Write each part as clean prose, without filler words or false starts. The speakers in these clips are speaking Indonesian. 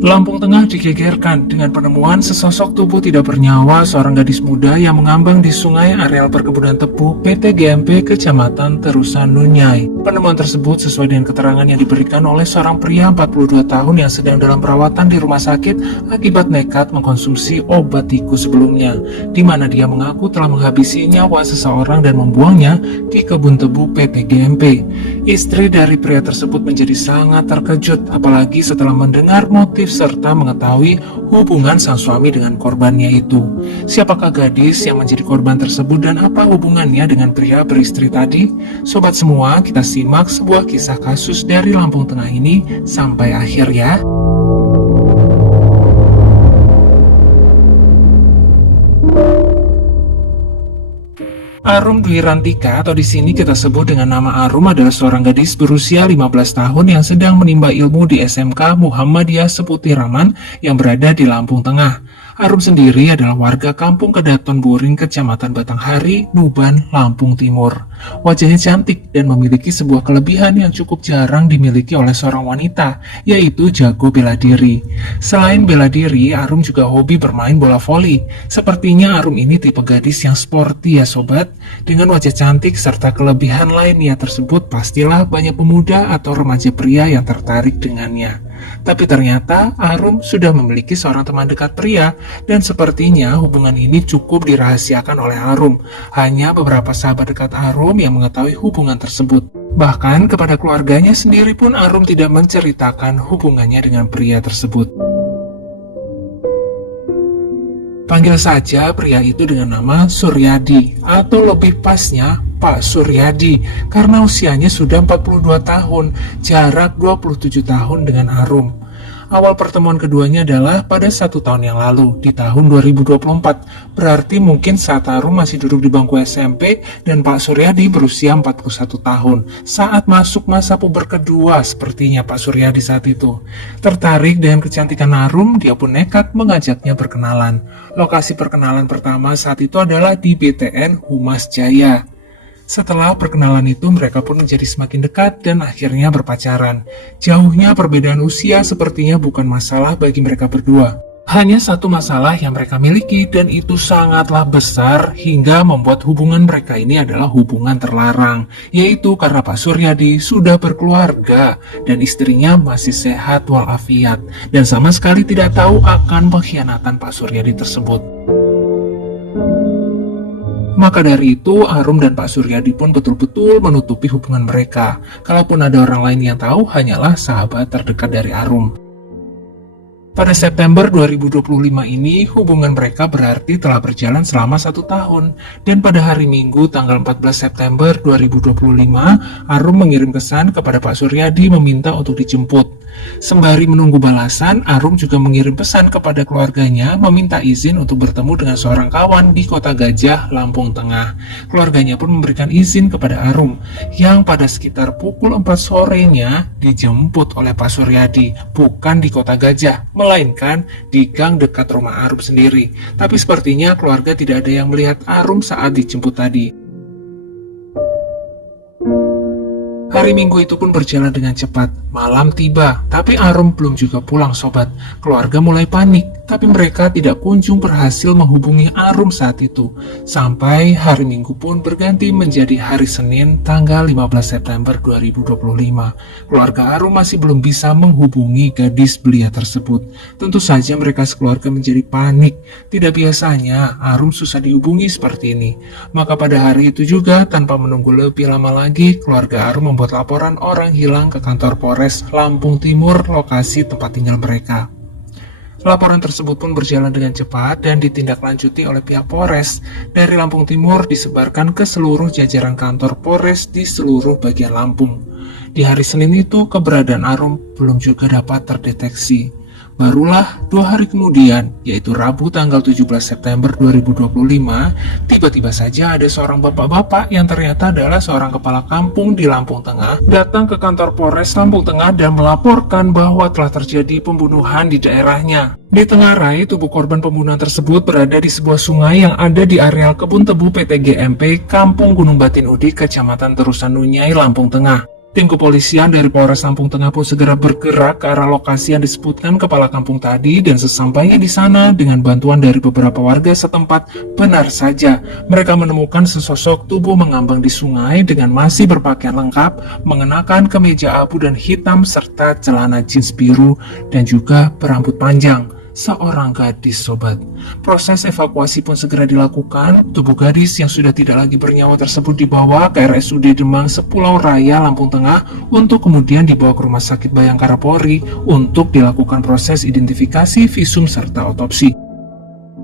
Lampung Tengah digegerkan dengan penemuan sesosok tubuh tidak bernyawa seorang gadis muda yang mengambang di sungai areal perkebunan tebu PT GMP Kecamatan Terusan Nunyai. Penemuan tersebut sesuai dengan keterangan yang diberikan oleh seorang pria 42 tahun yang sedang dalam perawatan di rumah sakit akibat nekat mengkonsumsi obat tikus sebelumnya, di mana dia mengaku telah menghabisi nyawa seseorang dan membuangnya di kebun tebu PT GMP. Istri dari pria tersebut menjadi sangat terkejut, apalagi setelah mendengar motif serta mengetahui hubungan sang suami dengan korbannya itu. Siapakah gadis yang menjadi korban tersebut dan apa hubungannya dengan pria beristri tadi? Sobat semua, kita simak sebuah kisah kasus dari Lampung Tengah ini sampai akhir ya. Arum Dwi Rantika atau di sini kita sebut dengan nama Arum adalah seorang gadis berusia 15 tahun yang sedang menimba ilmu di SMK Muhammadiyah Seputiraman yang berada di Lampung Tengah. Arum sendiri adalah warga kampung Kedaton Buring, Kecamatan Batanghari, Nuban, Lampung Timur. Wajahnya cantik dan memiliki sebuah kelebihan yang cukup jarang dimiliki oleh seorang wanita, yaitu jago bela diri. Selain bela diri, Arum juga hobi bermain bola voli. Sepertinya Arum ini tipe gadis yang sporty ya sobat. Dengan wajah cantik serta kelebihan lainnya tersebut, pastilah banyak pemuda atau remaja pria yang tertarik dengannya. Tapi ternyata Arum sudah memiliki seorang teman dekat pria dan sepertinya hubungan ini cukup dirahasiakan oleh Arum. Hanya beberapa sahabat dekat Arum yang mengetahui hubungan tersebut. Bahkan kepada keluarganya sendiri pun Arum tidak menceritakan hubungannya dengan pria tersebut. Panggil saja pria itu dengan nama Suryadi atau lebih pasnya Pak Suryadi karena usianya sudah 42 tahun, jarak 27 tahun dengan Arum. Awal pertemuan keduanya adalah pada 1 tahun yang lalu, di tahun 2024. Berarti mungkin saat Arum masih duduk di bangku SMP dan Pak Suryadi berusia 41 tahun. Saat masuk masa puber kedua sepertinya Pak Suryadi saat itu. Tertarik dengan kecantikan Arum, dia pun nekat mengajaknya berkenalan. Lokasi perkenalan pertama saat itu adalah di BTN Humas Jaya. Setelah perkenalan itu, mereka pun menjadi semakin dekat dan akhirnya berpacaran. Jauhnya perbedaan usia sepertinya bukan masalah bagi mereka berdua. Hanya satu masalah yang mereka miliki dan itu sangatlah besar hingga membuat hubungan mereka ini adalah hubungan terlarang. Yaitu karena Pak Suryadi sudah berkeluarga dan istrinya masih sehat walafiat. Dan sama sekali tidak tahu akan pengkhianatan Pak Suryadi tersebut. Maka dari itu, Arum dan Pak Suryadi pun betul-betul menutupi hubungan mereka. Kalaupun ada orang lain yang tahu, hanyalah sahabat terdekat dari Arum. Pada September 2025 ini, hubungan mereka berarti telah berjalan selama 1 tahun. Dan pada hari Minggu tanggal 14 September 2025, Arum mengirim pesan kepada Pak Suryadi meminta untuk dijemput. Sembari menunggu balasan, Arum juga mengirim pesan kepada keluarganya meminta izin untuk bertemu dengan seorang kawan di Kota Gajah, Lampung Tengah. Keluarganya pun memberikan izin kepada Arum, yang pada sekitar pukul 4 sorenya dijemput oleh Pak Suryadi, bukan di Kota Gajah, melainkan di gang dekat rumah Arum sendiri. Tapi sepertinya keluarga tidak ada yang melihat Arum saat dijemput tadi. Hari Minggu itu pun berjalan dengan cepat. Malam tiba, tapi Arum belum juga pulang sobat. Keluarga mulai panik, tapi mereka tidak kunjung berhasil menghubungi Arum saat itu. Sampai hari Minggu pun berganti menjadi hari Senin tanggal 15 September 2025. Keluarga Arum masih belum bisa menghubungi gadis belia tersebut. Tentu saja mereka sekeluarga menjadi panik. Tidak biasanya Arum susah dihubungi seperti ini. Maka pada hari itu juga, tanpa menunggu lebih lama lagi, keluarga Arum membuat laporan orang hilang ke kantor Polres Lampung Timur, lokasi tempat tinggal mereka. Laporan tersebut pun berjalan dengan cepat dan ditindaklanjuti oleh pihak Polres. Dari Lampung Timur disebarkan ke seluruh jajaran kantor Polres di seluruh bagian Lampung. Di hari Senin itu keberadaan Arum belum juga dapat terdeteksi. Barulah 2 hari kemudian, yaitu Rabu tanggal 17 September 2025, tiba-tiba saja ada seorang bapak-bapak yang ternyata adalah seorang kepala kampung di Lampung Tengah datang ke kantor Polres Lampung Tengah dan melaporkan bahwa telah terjadi pembunuhan di daerahnya. Di tengah rai, tubuh korban pembunuhan tersebut berada di sebuah sungai yang ada di areal kebun tebu PT GMP Kampung Gunung Batin Udik, Kecamatan Terusan Nunyai, Lampung Tengah. Tim kepolisian dari Polres Lampung Tengah pun segera bergerak ke arah lokasi yang disebutkan kepala kampung tadi, dan sesampainya di sana dengan bantuan dari beberapa warga setempat, benar saja mereka menemukan sesosok tubuh mengambang di sungai dengan masih berpakaian lengkap, mengenakan kemeja abu dan hitam serta celana jeans biru dan juga berambut panjang. Seorang gadis, sobat. Proses evakuasi pun segera dilakukan. Tubuh gadis yang sudah tidak lagi bernyawa tersebut dibawa ke RSUD Demang Sepulau Raya, Lampung Tengah untuk kemudian dibawa ke Rumah Sakit Bayangkara Polri untuk dilakukan proses identifikasi, visum, serta otopsi.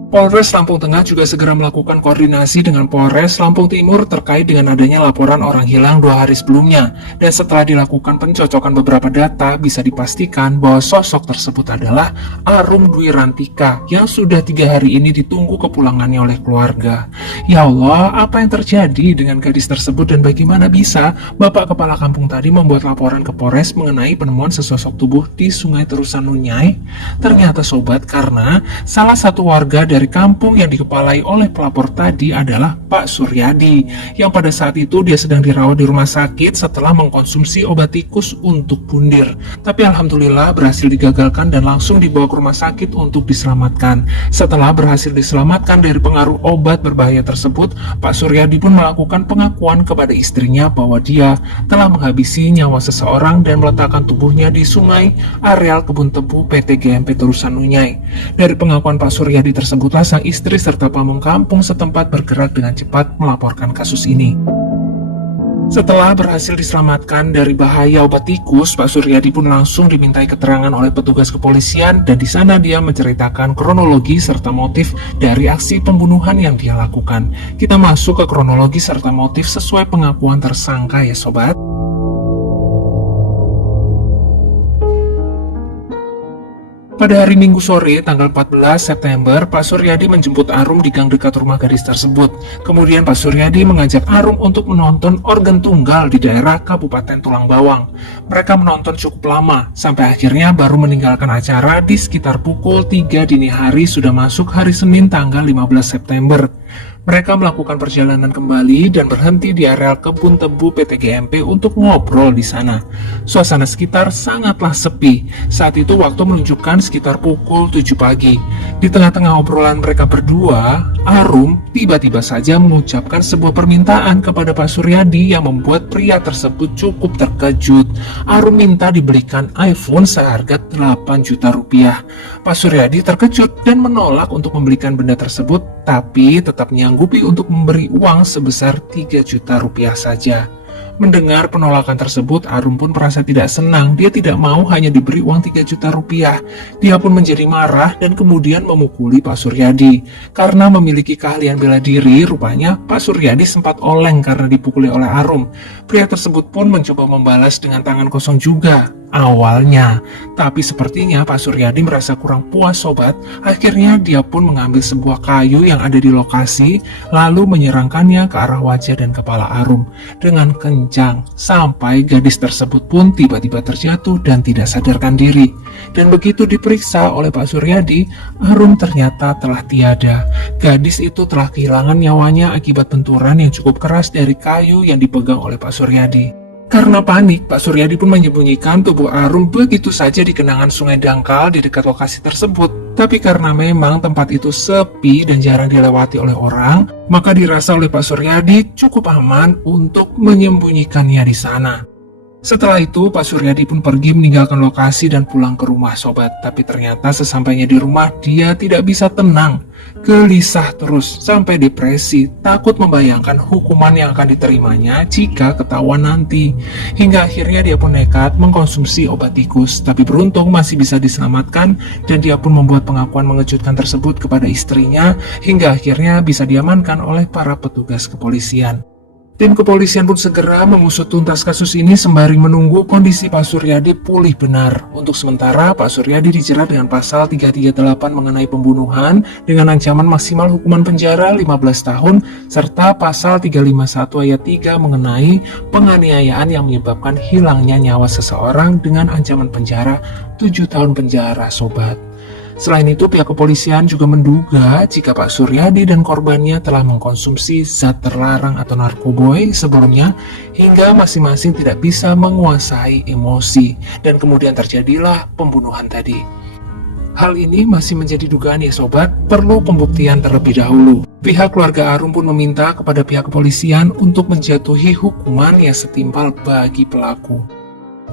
Polres Lampung Tengah juga segera melakukan koordinasi dengan Polres Lampung Timur terkait dengan adanya laporan orang hilang 2 hari sebelumnya. Dan setelah dilakukan pencocokan beberapa data, bisa dipastikan bahwa sosok tersebut adalah Arum Dwi Rantika yang sudah 3 hari ini ditunggu kepulangannya oleh keluarga. Ya Allah, apa yang terjadi dengan gadis tersebut dan bagaimana bisa Bapak Kepala Kampung tadi membuat laporan ke Polres mengenai penemuan sesosok tubuh di Sungai Terusan Nunyai? Ternyata, sobat, karena salah satu warga dari kampung yang dikepalai oleh pelapor tadi adalah Pak Suryadi, yang pada saat itu dia sedang dirawat di rumah sakit setelah mengkonsumsi obat tikus untuk pundir. Tapi alhamdulillah berhasil digagalkan dan langsung dibawa ke rumah sakit untuk diselamatkan. Setelah berhasil diselamatkan dari pengaruh obat berbahaya tersebut, Pak Suryadi pun melakukan pengakuan kepada istrinya bahwa dia telah menghabisi nyawa seseorang dan meletakkan tubuhnya di sungai areal kebun tebu PT GMP Terusan Nunyai. Dari pengakuan Pak Suryadi tersebut, sang istri serta pamong kampung setempat bergerak dengan cepat melaporkan kasus ini. Setelah berhasil diselamatkan dari bahaya obat tikus, Pak Suryadi pun langsung dimintai keterangan oleh petugas kepolisian, dan di sana dia menceritakan kronologi serta motif dari aksi pembunuhan yang dia lakukan. Kita masuk ke kronologi serta motif sesuai pengakuan tersangka, ya sobat. Pada hari Minggu sore, tanggal 14 September, Pak Suryadi menjemput Arum di gang dekat rumah gadis tersebut. Kemudian Pak Suryadi mengajak Arum untuk menonton organ tunggal di daerah Kabupaten Tulang Bawang. Mereka menonton cukup lama, sampai akhirnya baru meninggalkan acara di sekitar pukul 3 dini hari. Sudah masuk hari Senin tanggal 15 September. Mereka melakukan perjalanan kembali dan berhenti di areal kebun tebu PT GMP untuk ngobrol di sana. Suasana sekitar sangatlah sepi. Saat itu waktu menunjukkan sekitar pukul 7 pagi. Di tengah-tengah obrolan mereka berdua, Arum tiba-tiba saja mengucapkan sebuah permintaan kepada Pak Suryadi yang membuat pria tersebut cukup terkejut. Arum minta dibelikan iPhone seharga 8 juta rupiah. Pak Suryadi terkejut dan menolak untuk membelikan benda tersebut, tapi tetap menyanggupi untuk memberi uang sebesar 3 juta rupiah saja. Mendengar penolakan tersebut, Arum pun merasa tidak senang. Dia tidak mau hanya diberi uang 3 juta rupiah. Dia pun menjadi marah dan kemudian memukuli Pak Suryadi. Karena memiliki keahlian bela diri, rupanya Pak Suryadi sempat oleng karena dipukuli oleh Arum. Pria tersebut pun mencoba membalas dengan tangan kosong juga awalnya. Tapi sepertinya Pak Suryadi merasa kurang puas, sobat. Akhirnya dia pun mengambil sebuah kayu yang ada di lokasi, lalu menyerangkannya ke arah wajah dan kepala Arum dengan kencang, sampai gadis tersebut pun tiba-tiba terjatuh dan tidak sadarkan diri. Dan begitu diperiksa oleh Pak Suryadi, Arum ternyata telah tiada. Gadis itu telah kehilangan nyawanya akibat benturan yang cukup keras dari kayu yang dipegang oleh Pak Suryadi. Karena panik, Pak Suryadi pun menyembunyikan tubuh Arum begitu saja di genangan Sungai Dangkal di dekat lokasi tersebut. Tapi karena memang tempat itu sepi dan jarang dilewati oleh orang, maka dirasa oleh Pak Suryadi cukup aman untuk menyembunyikannya di sana. Setelah itu, Pak Suryadi pun pergi meninggalkan lokasi dan pulang ke rumah, sobat. Tapi ternyata sesampainya di rumah, dia tidak bisa tenang. Gelisah terus, sampai depresi, takut membayangkan hukuman yang akan diterimanya jika ketahuan nanti. Hingga akhirnya dia pun nekat mengkonsumsi obat tikus. Tapi beruntung masih bisa diselamatkan, dan dia pun membuat pengakuan mengejutkan tersebut kepada istrinya, hingga akhirnya bisa diamankan oleh para petugas kepolisian. Tim kepolisian pun segera mengusut tuntas kasus ini sembari menunggu kondisi Pak Suryadi pulih benar. Untuk sementara, Pak Suryadi dijerat dengan pasal 338 mengenai pembunuhan dengan ancaman maksimal hukuman penjara 15 tahun serta pasal 351 ayat 3 mengenai penganiayaan yang menyebabkan hilangnya nyawa seseorang dengan ancaman penjara 7 tahun penjara, sobat. Selain itu, pihak kepolisian juga menduga jika Pak Suryadi dan korbannya telah mengkonsumsi zat terlarang atau narkoboy sebelumnya hingga masing-masing tidak bisa menguasai emosi dan kemudian terjadilah pembunuhan tadi. Hal ini masih menjadi dugaan ya sobat, perlu pembuktian terlebih dahulu. Pihak keluarga Arum pun meminta kepada pihak kepolisian untuk menjatuhi hukuman yang setimpal bagi pelaku.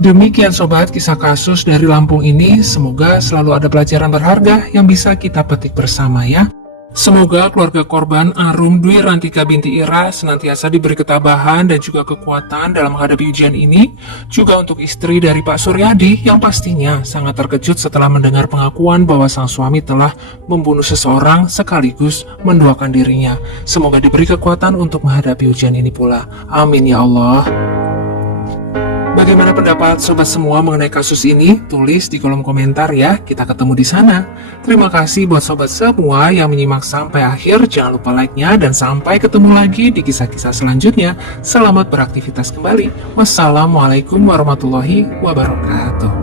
Demikian sobat kisah kasus dari Lampung ini, semoga selalu ada pelajaran berharga yang bisa kita petik bersama ya. Semoga keluarga korban Arum Dwi Rantika binti Ira senantiasa diberi ketabahan dan juga kekuatan dalam menghadapi ujian ini. Juga untuk istri dari Pak Suryadi yang pastinya sangat terkejut setelah mendengar pengakuan bahwa sang suami telah membunuh seseorang sekaligus menduakan dirinya. Semoga diberi kekuatan untuk menghadapi ujian ini pula. Amin ya Allah. Bagaimana pendapat sobat semua mengenai kasus ini? Tulis di kolom komentar ya, kita ketemu di sana. Terima kasih buat sobat semua yang menyimak sampai akhir. Jangan lupa like-nya dan sampai ketemu lagi di kisah-kisah selanjutnya. Selamat beraktivitas kembali. Wassalamualaikum warahmatullahi wabarakatuh.